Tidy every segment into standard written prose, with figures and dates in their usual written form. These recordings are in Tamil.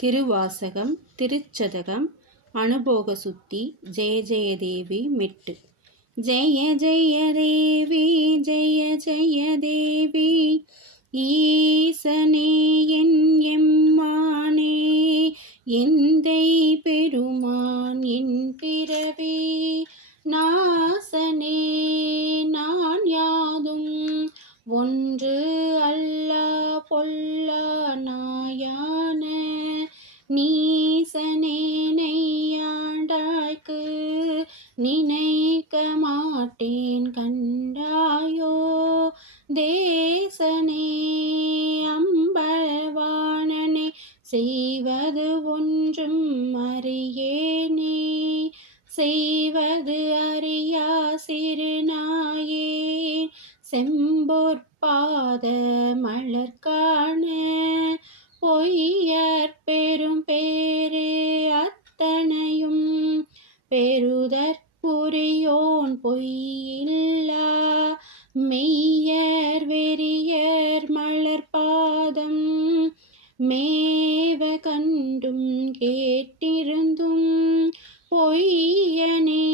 திருவாசகம் திருச்சதகம் அனுபோக சுத்தி ஜெய ஜெயதேவி மெட்டு. ஜெய ஜெயதேவி ஜெய ஜெயதேவி ஈசனே என் எம்மானே எந்தை பெருமான் என் பிறவி நாசனே நான் யாதும் ஒன்று அல்லா பொல்லா நாயான நீசனே நெய்யாண்டாய்க்கு நினைக்க மாட்டேன் கண்டாயோ தேசனே அம்பலவாணனே செய்வது ஒன்றும் அறியேனே செய்வது அறியா சிறுநாயேன் செம்பொற்பாத மலர்காண பொய்யற் பெரும் பேரு அத்தனையும் பெறுதற்குரியோன் பொய்யில்லா மெய்யர் வெறியர் மலர்பாதம் மேவ கண்டும் கேட்டிருந்தும் பொய்யனே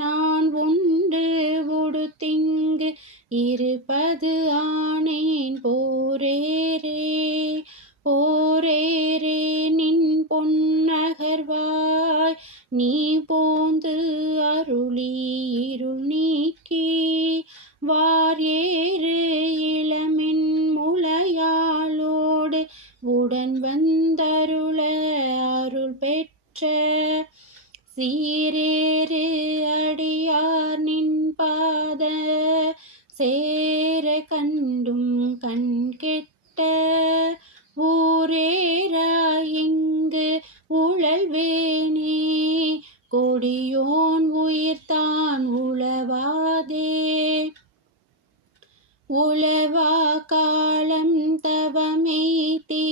நான் உண்டு உடுத்திங்கு இருப்பது ஆனேன் போரேரே போரேரே நின் பொன்னகர்வாய் நீ போந்து அருளி இருள் நீக்கி வார் ஏறு இளமென் முளையாளோடு உடன் வந்தருள அருள் பெற்ற சீரேறு அடியார் நின் பாத சேர கண்டும் கண் கெட்ட ஊரேராய் இங்கு உழல்வேனே கொடியோன் உயிர்தான் உளவாதே உளவா காலம் தவமெய்தி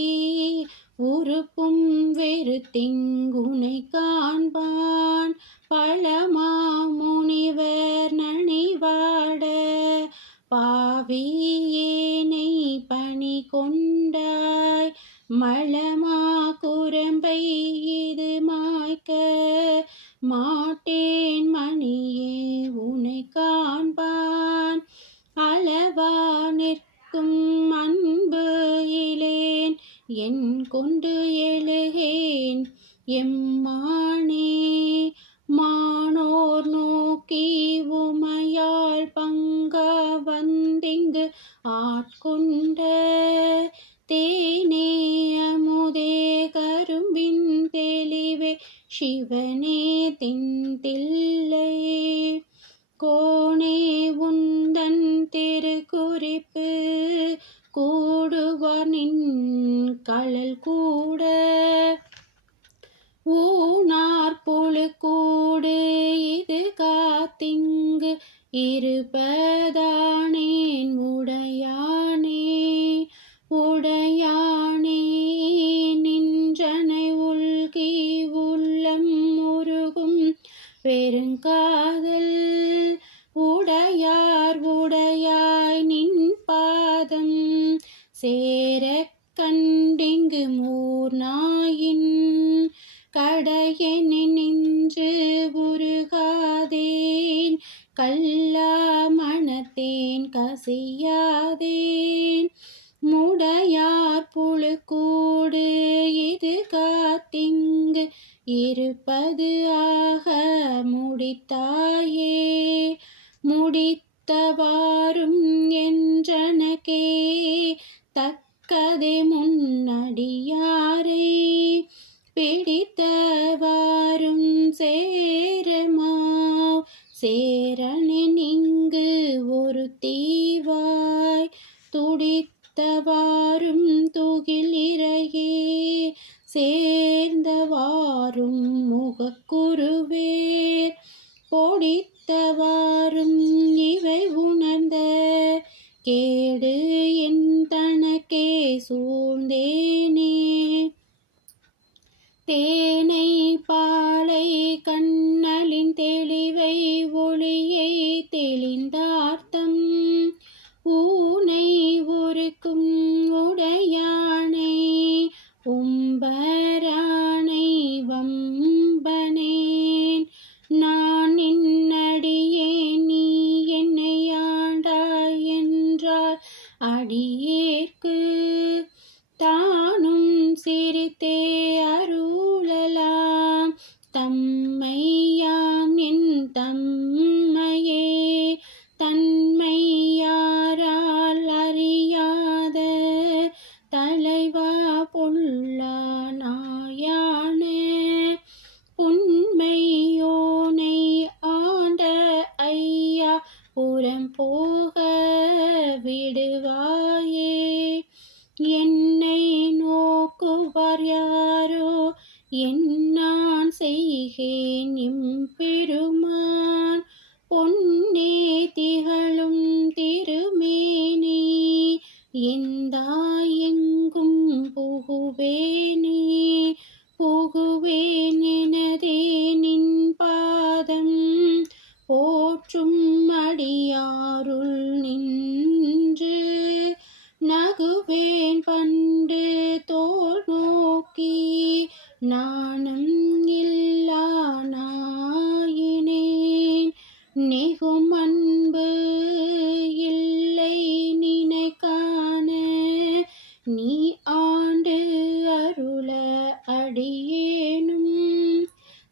உறுப்பும் வெறுத்திங்குனை காண்பான் பழமாமுனிவர் நனிவாட பாவியேனை பணி கொண்டாய் மலமா குரம்பை இது மாய்க்க மாட்டேன் மணியே உனை காண்பான் அளவா நிற்கும் அன்பு இலேன் என் கொண்டு எழுகேன் எம்மானே மானோர் நோக்கி உமையாள் பங்கா வந்திங்கு ஆட்கொண்ட தேனே அமுதே கரும்பின் தெளிவே சிவனே தில்லை கோனே உந்தன் திருக்குறிப்பு கூடுவார் நின் கழல் கூட ஊனார் புழுக்கூடு இது காத்திங்கு இருப்பதானேன் உடையானே உடையானே நின்றனை உள்கி உள்ளம் உருகும் பெருங்காதல் உடையார் உடையாய் நின் பாதம் சேர கண்டிங்கு மூர்நாயின் கடையெனி நின்று உருகாதேன் கல்லா மனத்தேன் கசியாதேன் முடையார் புழுக்கூடு இது காத்திங்கு இருப்பது ஆக முடித்தாயே முடித்தவாறும் என்றனக்கே தக்கதே முன்னடியாரை பிடித்தவாறும் சேரமாவ் சேரனின் இங்கு ஒரு தீவாய் துடித்தவாறும் துகில் இறையே சேர்ந்தவாறும் முகக்குருவேர் பொடித்தவாறும் இவை உணர்ந்த கேடு என் தனக்கே சூழ்ந்தேனே தேனை பாலை கண்ணலின் தெளிவை ஒளியை தெளிந்தார்த்தம் ஊனை உருக்கும் உடையானை அம்பரானை வம்பனேன் நான் நின்னடியேன் நீ என்னை ஆண்டாய் என்றால் அடியேற்கு தானும் சிரித்தே அருளலாம் தம்மையாம் என் தம்மையே தன்மை யாரால் அறியாத தலைவா பொல்லா நாயான உண்மையோனை ஆண்ட ஐயா புறம் போக விடுவாயே என்னை நோக்குவார் யாரோ என்னான் செய்கேன் எம்பெருமான் பொன்னே திகழும் திருமேனி எந்தாய் எங்கும் புகுவேனே புகுவேன் எனதே நின் பாதம் போற்றும் அடியாருள் நின்று நகுவேன் பண்டு தோல் நோக்கி நாணம் இல்லா நாயினேன் நெகும் அன்பு இல்லை நினைக்கான நீ ஆண்டு அருள அடியேனும்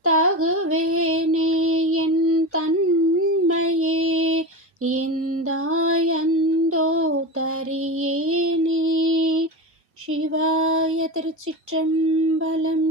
தகுவேனே என் தன்மையே எந்தாய் அந்தோ தரியேனே. சிவாய திருச்சிற்றம்பலம்.